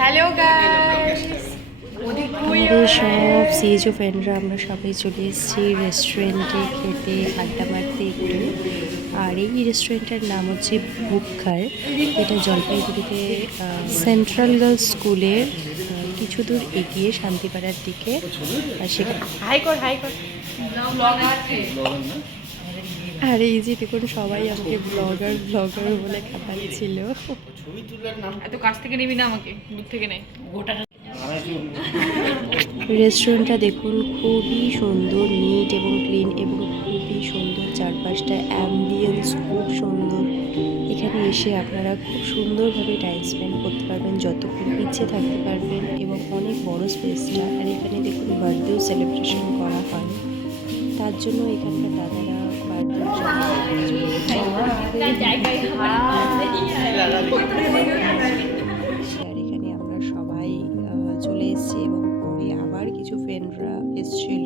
Hello guys, আমাদের সব সিএজও ফ্রেন্ডরা আমরা সবাই চলে এসেছি রেস্টুরেন্টে খেতে আড্ডা মারতে একটু। আর এই রেস্টুরেন্টের নাম হচ্ছে বুকঘর। এটা জলপাইগুড়িতে সেন্ট্রাল গার্লস স্কুলের কিছু দূর এগিয়ে শান্তিপাড়ার দিকে। আর সেখানে আর এই যে দেখুন সবাই আমাকে ব্লগার ব্লগার বলে খাওয়াচ্ছিল। এত কাছ থেকে নিবি না, আমাকে দূর থেকে নেই। রেস্টুরেন্টটা দেখুন খুবই সুন্দর, নিট এবং ক্লিন এবং খুবই সুন্দর। চারপাশটা অ্যাম্বিয়েন্স খুব সুন্দর। এখানে এসে আপনারা খুব সুন্দরভাবে টাইম স্পেন্ড করতে পারবেন, যতক্ষণ ইচ্ছে থাকতে পারবেন এবং অনেক বড় স্পেসটা। আর এখানে দেখুন বার্থডেও সেলিব্রেশন করা হয়, তার জন্য এখানকার দাদারা বার্থডে আর এখানে আমরা সবাই চলে এসেছি এবং পরে আবার কিছু ফ্রেন্ডরা এসেছিল।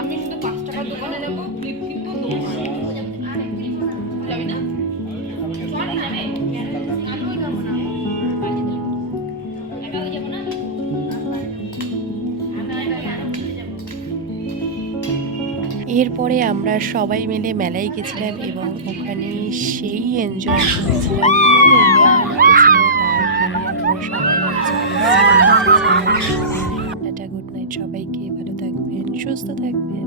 আমি শুধু 5 টাকার দোকানে যাবো, ক্লিপ কিন্তু যাবি না? এরপরে আমরা সবাই মিলে মেলায় গেছিলাম এবং ওখানে সেই এনজয় করেছিলাম, খুব এনজয়মেন্ট হয়েছিল। তারপরে আমরা সবাই টাটা, গুড নাইট সবাইকে, ভালো থাকবেন, সুস্থ থাকবেন।